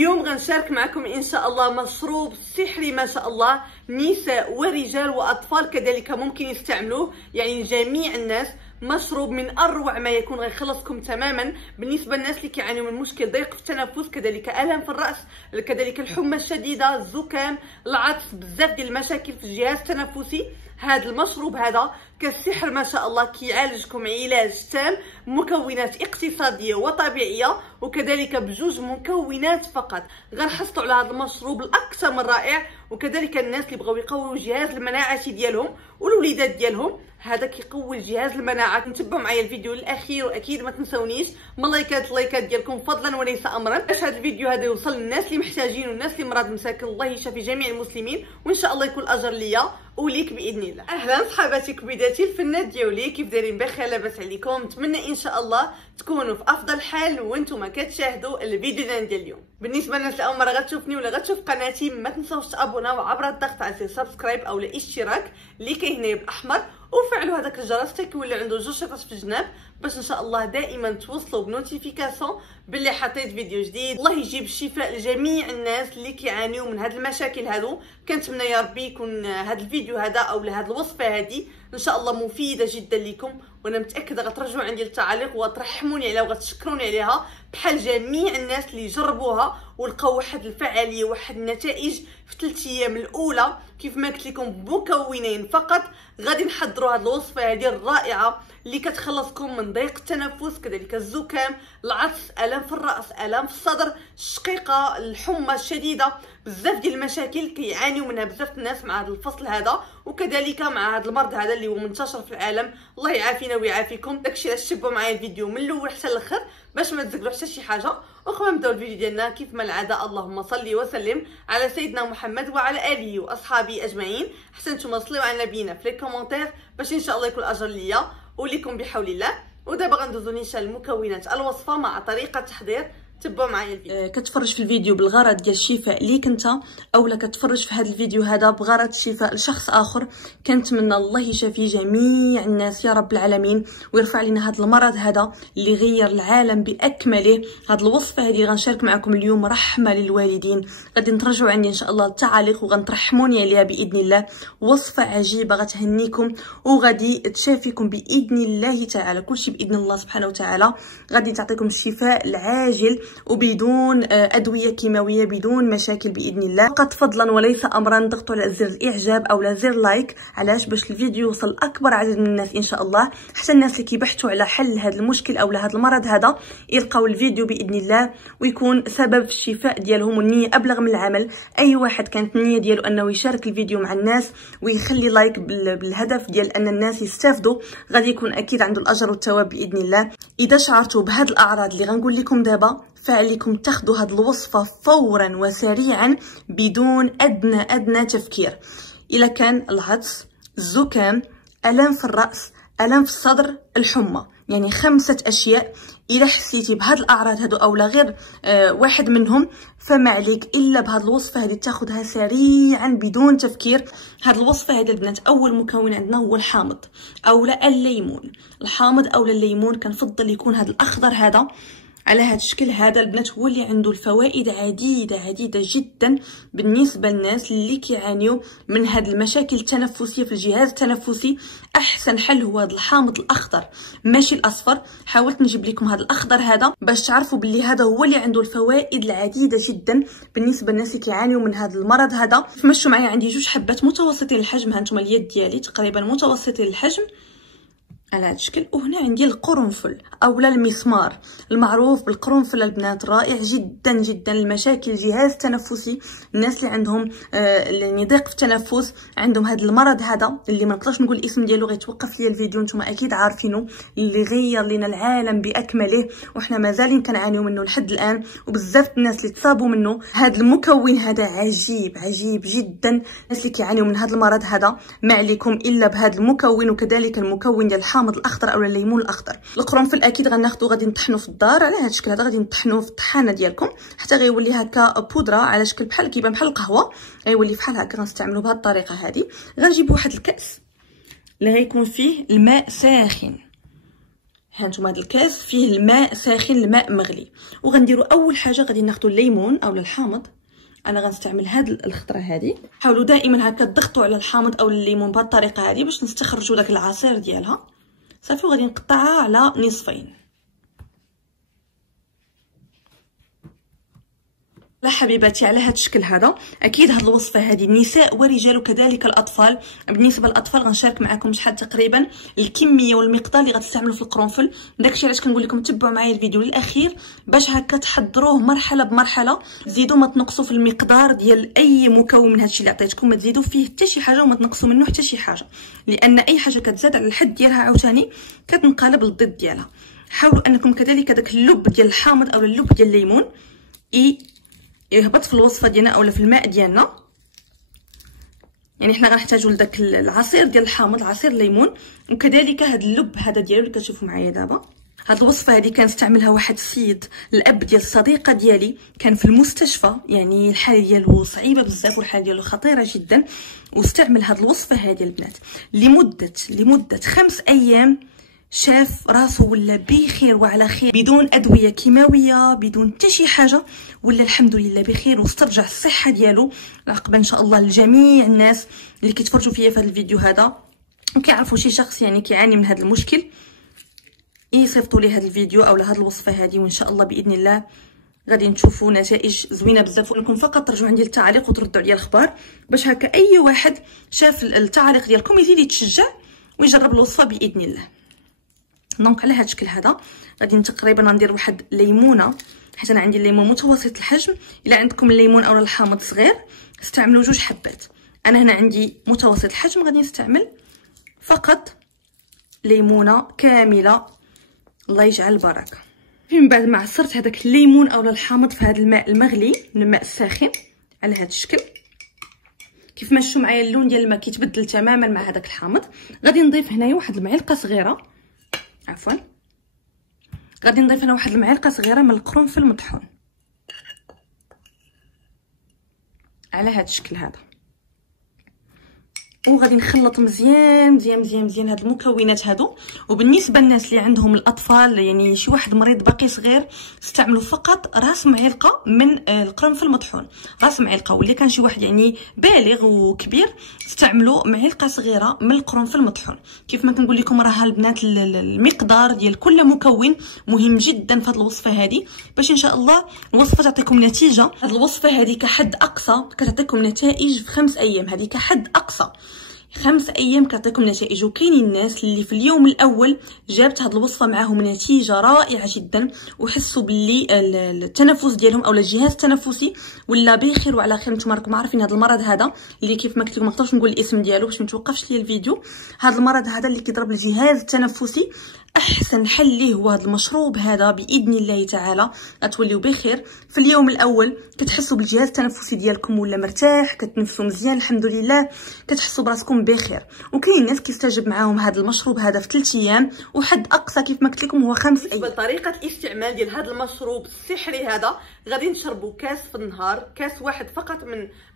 اليوم غنشارك معكم ان شاء الله مشروب سحري ما شاء الله، نساء ورجال واطفال كذلك ممكن يستعملوه، يعني جميع الناس. مشروب من اروع ما يكون، غيخلصكم تماما بالنسبه للناس اللي كيعانيو من مشكل ضيق في التنفس، كذلك الم في الراس، كذلك الحمى الشديده، الزكام، العطس، بزاف ديال المشاكل في الجهاز التنفسي. هذا المشروب هذا كالسحر ما شاء الله، كيعالجكم علاج تام، مكونات اقتصاديه وطبيعيه، وكذلك بجوج مكونات فقط. غنحصلوا على هذا المشروب الاكثر من رائع، وكذلك الناس اللي بغاو يقويو جهاز المناعه ديالهم والوليدات ديالهم، هذا كيقوي جهاز المناعه. تبعوا معايا الفيديو الاخير، واكيد ما تنسونيش من اللايكات ديالكم فضلا وليس امرا، باش هذا الفيديو هذا يوصل للناس اللي محتاجين والناس اللي مرض مساكن. الله يشافي جميع المسلمين، وان شاء الله يكون الاجر ليا وليك باذن الله. اهلا صحاباتي كبيداتي الفنات ديالي، كيف دايرين؟ بخير لاباس عليكم؟ نتمنى ان شاء الله تكونوا في افضل حال وانتم كتشاهدوا الفيديو ديال اليوم. بالنسبه للناس اللي اول مره غتشوفني ولا غتشوف قناتي، ما تنساوش تابوناو عبر الضغط على زر سبسكرايب او الاشتراك اللي كاين هنا بالاحمر، وفعلوا هذاك الجرس حتى كيولي عنده جوج شرطات في الجناب، باش ان شاء الله دائما توصلوا بنوتيفيكاسيون باللي حطيت فيديو جديد. الله يجيب الشفاء لجميع الناس اللي كيعانيو من هاد المشاكل هادو. كنتمنى يا ربي يكون هاد الفيديو هذا او هاد الوصفه هادي ان شاء الله مفيده جدا لكم، وانا متاكده غترجعوا عندي التعاليق وغترحموني عليها وغتشكروني عليها، بحال جميع الناس اللي جربوها ولقاو واحد الفعاليه واحد النتائج في 3 ايام الاولى. كيف ما قلت لكم بمكونين فقط غادي نحضروا هذه الوصفه هذه الرائعه اللي كتخلصكم من ضيق التنفس، كذلك الزكام، العطس، الم في الراس، الم في الصدر، الشقيقه، الحمى الشديده، بزاف ديال المشاكل كيعانيو منها بزاف الناس مع هذا الفصل هذا، وكذلك مع هذا المرض هذا اللي هو منتشر في العالم. الله يعافينا ويعافيكم. داكشي علاش تبعوا معايا الفيديو من الاول حتى الاخر باش ما تزقلوا حتى شي حاجه. وقبل ما نبداو الفيديو ديالنا كيف ما العاده، اللهم صل وسلم على سيدنا محمد وعلى اله واصحابه اجمعين. حسنتم صليوا على نبينا في لي كومونتير باش ان شاء الله يكون الاجر ليا وليكم بحول الله. ودابا غندوزو نشان المكونات الوصفه مع طريقه التحضير. تبعوا معايا الفيديو. كتفرج في الفيديو بالغرض ديال الشفاء ليك انت، اولا كتفرج في هذا الفيديو هذا بغرض الشفاء لشخص اخر، كنتمنى الله يشافي جميع الناس يا رب العالمين، ويرفع لنا هذا المرض هذا اللي غير العالم باكمله. هذه الوصفه هذه غنشارك معكم اليوم رحمه للوالدين، غادي نترجعوا عندي ان شاء الله التعاليق وغنترحموني عليها باذن الله. وصفه عجيبه غتهنيكم وغادي تشافيكم باذن الله تعالى، كلشي باذن الله سبحانه وتعالى. غادي تعطيكم الشفاء العاجل وبدون ادويه كيماويه، بدون مشاكل باذن الله. فقط فضلا وليس امرا ضغطوا على زر الاعجاب او زر لايك، علاش؟ باش الفيديو يوصل لاكبر عدد من الناس ان شاء الله، حتى الناس اللي كيبحثوا على حل هذا المشكل او هذا المرض هذا يلقاو الفيديو باذن الله ويكون سبب في الشفاء ديالهم. والنيه ابلغ من العمل. اي واحد كانت النيه ديالو انه يشارك الفيديو مع الناس ويخلي لايك بالهدف ديال ان الناس يستافدوا، غادي يكون اكيد عنده الاجر والثواب باذن الله. اذا شعرتوا بهذه الاعراض اللي غنقول لكم دابا، فعليكم تاخذوا هذه الوصفه فورا وسريعا بدون ادنى تفكير. الا كان العطس، الزكام، الم في الراس، الم في الصدر، الحمى، يعني 5 اشياء. الا حسيتي بهاد الاعراض هادو او لا غير واحد منهم، فما عليك الا بهاد الوصفه هذه تاخذها سريعا بدون تفكير. هاد الوصفه هذه البنات اول مكون عندنا هو الحامض اولا الليمون. الحامض اولا الليمون كنفضل يكون هذا الاخضر هذا على هذا الشكل هذا البنات، هو اللي عنده الفوائد عديده جدا بالنسبه للناس اللي كيعانيو من هذه المشاكل التنفسيه في الجهاز التنفسي. احسن حل هو هذا الحامض الاخضر ماشي الاصفر. حاولت نجيب لكم هذا الاخضر هذا باش تعرفوا باللي هذا هو اللي عنده الفوائد العديده جدا بالنسبه للناس اللي كيعانيو من هذا المرض هذا. تمشوا معايا، عندي 2 حبات متوسطين الحجم، ها انتم اليد ديالي تقريبا متوسطين الحجم على هذا الشكل. وهنا عندي القرنفل اولا المسمار، المعروف بالقرنفل البنات، رائع جدا لمشاكل الجهاز التنفسي. الناس اللي عندهم يعني ضيق في التنفس، عندهم هذا المرض هذا اللي ما نقدرش نقول الاسم ديالو، غيتوقف ليا الفيديو، نتوما اكيد عارفينه، اللي غير لنا العالم باكمله وحنا مازالين كنعانيو منه لحد الان، وبزاف الناس اللي تصابوا منه. هذا المكون هذا عجيب جدا. الناس اللي كيعانيو من هذا المرض هذا ما عليكم الا بهذا المكون، وكذلك المكون ديال الحامض الاخضر او الليمون الاخضر. القرنفل اكيد غناخذو غادي نطحنو في الدار على هذا الشكل هذا، غادي نطحنوه في الطحانه ديالكم حتى غيولي هكا بودره على شكل بحال كيبان بحال القهوه، غيولي بحال هكا. غنستعملو بهذه الطريقه هذه. غنجيب واحد الكاس اللي غيكون فيه الماء ساخن، هانتوما هذا الكاس فيه الماء ساخن، الماء مغلي. وغنديروا اول حاجه غادي ناخذوا الليمون اولا الحامض. انا غنستعمل هاد الخضره هذه. حاولوا دائما هكا تضغطوا على الحامض او الليمون بهذه الطريقه هذه باش نستخرجوا داك العصير ديالها. صافي وغادي نقطعها على نصفين. لا حبيباتي على هذا الشكل هذا. اكيد هذه الوصفه هذه النساء ورجال وكذلك الاطفال. بالنسبه للاطفال غنشارك معكم شحال تقريبا الكميه والمقدار اللي غتستعملوا في القرنفل. داكشي علاش كنقول لكم تبعوا معايا الفيديو للاخير باش هكا تحضروه مرحله بمرحله. تزيدوا ما تنقصوا في المقدار ديال اي مكون من هادشي اللي عطيتكم، ما تزيدوا فيه حتى شي حاجه وما تنقصوا منه حتى شي حاجه، لان اي حاجه كتزاد على الحد ديالها عاوتاني كتنقلب للضد ديالها. حاولوا انكم كذلك داك اللب ديال الحامض او اللب ديال الليمون يهبط في الوصفه ديالنا اولا في الماء ديالنا. يعني حنا غنحتاجوا لداك العصير ديال الحامض، عصير الليمون، وكذلك هذا اللب هذا ديالو اللي كتشوفوا معايا دابا. هاد الوصفه هذه كنستعملها واحد السيد الاب ديال الصديقه ديالي، كان في المستشفى، يعني الحاله ديالو صعيبه بزاف والحاله ديالو خطيره جدا، واستعمل هاد الوصفه هذه البنات لمده 5 ايام. شاف راسو ولا بخير وعلى خير، بدون ادويه كيماويه، بدون حتى شي حاجه، ولا الحمد لله بخير واسترجع الصحه ديالو. العقبه ان شاء الله لجميع الناس اللي كيتفرجوا فيا في هذا الفيديو هذا وكيعرفوا شي شخص يعني كيعاني من هذا المشكل، يصيفطوا لي هذا الفيديو او هذه الوصفه هذه، وان شاء الله باذن الله غادي نشوفوا نتائج زوينه بزاف. ولكم فقط ترجعوا عندي التعليق وتردوا عليا الاخبار باش هكا اي واحد شاف التعليق ديالكم يزيد يتشجع ويجرب الوصفه باذن الله. دونك على هذا الشكل هذا غادي تقريبا ندير واحد ليمونه، حيت انا عندي الليمون متوسط الحجم. الا عندكم الليمون او الحامض صغير استعملوا 2 حبات. انا هنا عندي متوسط الحجم، غادي نستعمل فقط ليمونه كامله. الله يجعل البركه. من بعد ما عصرت هذاك الليمون او الحامض في هذا الماء المغلي من الماء الساخن على هذا الشكل، كيف ما شفتوا معايا اللون ديال الماء كيتبدل تماما مع هذاك الحامض، غادي نضيف هنايا واحد المعلقه صغيره، غادي نضيف هنا واحد المعلقه صغيره من القرنفل المطحون على هذا الشكل هذا. وغادي نخلط مزيان مزيان مزيان مزيان هاد المكونات هادو. وبالنسبه للناس اللي عندهم الاطفال، يعني شي واحد مريض باقي صغير، استعملوا فقط راس معلقه من القرنفل المطحون، راس معلقه. واللي كان شي واحد يعني بالغ وكبير استعملوا معلقه صغيره من القرنفل المطحون. كيف ما كنقول لكم راه البنات المقدار ديال كل مكون مهم جدا في هذه الوصفه هذه باش ان شاء الله الوصفه تعطيكم نتيجه. هذه الوصفه هذه كحد اقصى كتعطيكم نتائج في 5 ايام، هذه كحد اقصى 5 ايام كتعطيكم نتائج. وكاينين الناس اللي في اليوم الاول جابت هذه الوصفه معاهم نتيجه رائعه جدا، وحسوا باللي التنفس ديالهم او الجهاز التنفسي ولا بخير وعلى خير. نتوما راكم عارفين هذا المرض هذا اللي كيف ما قلت لكم ما نقدرش نقول الاسم ديالو باش ما توقفش لي الفيديو. هذا المرض هذا اللي كيضرب الجهاز التنفسي، احسن حل ليه هو هذا المشروب هذا باذن الله تعالى. غتوليو بخير في اليوم الاول، كتحسوا بالجهاز التنفسي ديالكم ولا مرتاح، كتنفسوا مزيان الحمد لله، كتحسوا براسكم بخير. وكاين ناس كيستجب معاهم هذا المشروب هذا في 3 ايام، وحد اقصى كيف ما قلت لكم هو 5 ايام. طريقه الاستعمال ديال هذا المشروب السحري هذا، غادي نشربوا كاس في النهار، كاس واحد فقط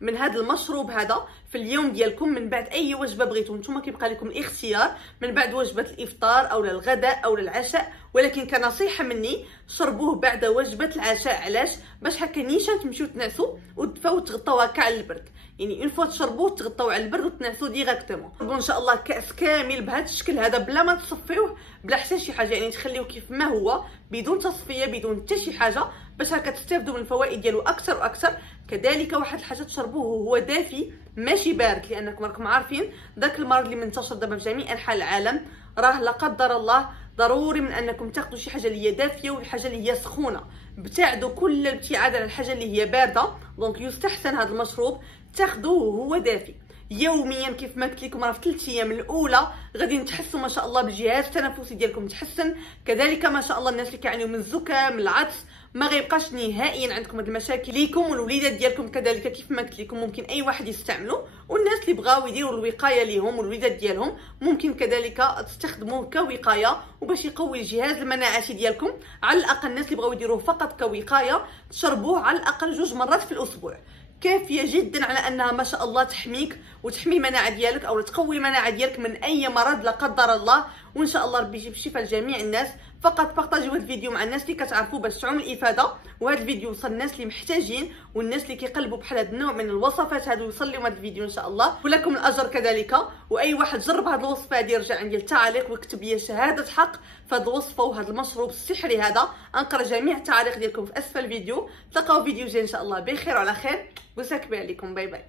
من هذا المشروب هذا في اليوم ديالكم من بعد اي وجبه بغيتو. نتوما كيبقى لكم الاختيار من بعد وجبه الافطار او الغداء او العشاء، ولكن كنصيحه مني شربوه بعد وجبه العشاء. علاش؟ باش هكا نيشان تمشيو تنعسوا وتدفاو تغطاو هكا على البرد، يعني اون فوا تشربوه تغطاو على البرد وتنعسوا ديريكتومون. شربوا ان شاء الله كاس كامل بهذا الشكل هذا بلا ما تصفيوه بلا حتى شي حاجه، يعني تخليوه كيف ما هو بدون تصفيه بدون حتى شي حاجه باش هكا تستافدوا من الفوائد ديالو اكثر واكثر. كذلك واحد الحاجه تشربوه وهو دافي ماشي بارد، لانكم راكم عارفين داك المرض اللي منتشر دابا في جميع انحاء العالم، راه لا قدر الله ضروري من انكم تاخذوا شي حاجه اللي هي دافيه والحاجه اللي هي سخونه. ابتعدوا كل الابتعاد على الحاجه اللي هي بارده. دونك يستحسن هذا المشروب تاخذوه وهو دافي يوميا. كيف ما قلت لكم راه في 3 ايام الاولى غادي تحسوا ما شاء الله بالجهاز التنفسي ديالكم تحسن. كذلك ما شاء الله الناس اللي كيعانيو من الزكام من العطس ما غيبقاش نهائيا عندكم هاد المشاكل. ليكم والوليدات ديالكم كذلك كيف ما قلت لكم ممكن اي واحد يستعملو، والناس اللي بغاو يديروا الوقايه ليهم والوليدات ديالهم ممكن كذلك تستخدموه كوقايه وباش يقوي الجهاز المناعي ديالكم. على الاقل الناس اللي بغاو يديروه فقط كوقايه تشربوه على الاقل 2 مرات في الاسبوع، كافيه جدا على انها ما شاء الله تحميك وتحمي المناعه ديالك او تقوي المناعه ديالك من اي مرض لا قدر الله. وان شاء الله ربي يجيب الشفاء لجميع الناس فقط بارطاجيو هذا الفيديو مع الناس اللي كتعرفوا باش تعم الافاده، وهذا الفيديو يوصل الناس اللي محتاجين والناس اللي كيقلبوا بحال هذا النوع من الوصفات هادو يوصل لهم هذا الفيديو ان شاء الله، ولكم الاجر كذلك. واي واحد جرب هذه الوصفه هذه يرجع عندي التعاليق ويكتب لي شهاده حق فهاد الوصفه وهذا المشروب السحري هذا. انقرا جميع التعاليق ديالكم في اسفل الفيديو. تلقاو فيديو جاي ان شاء الله بخير وعلى خير، بوسه كبيره لكم، باي باي.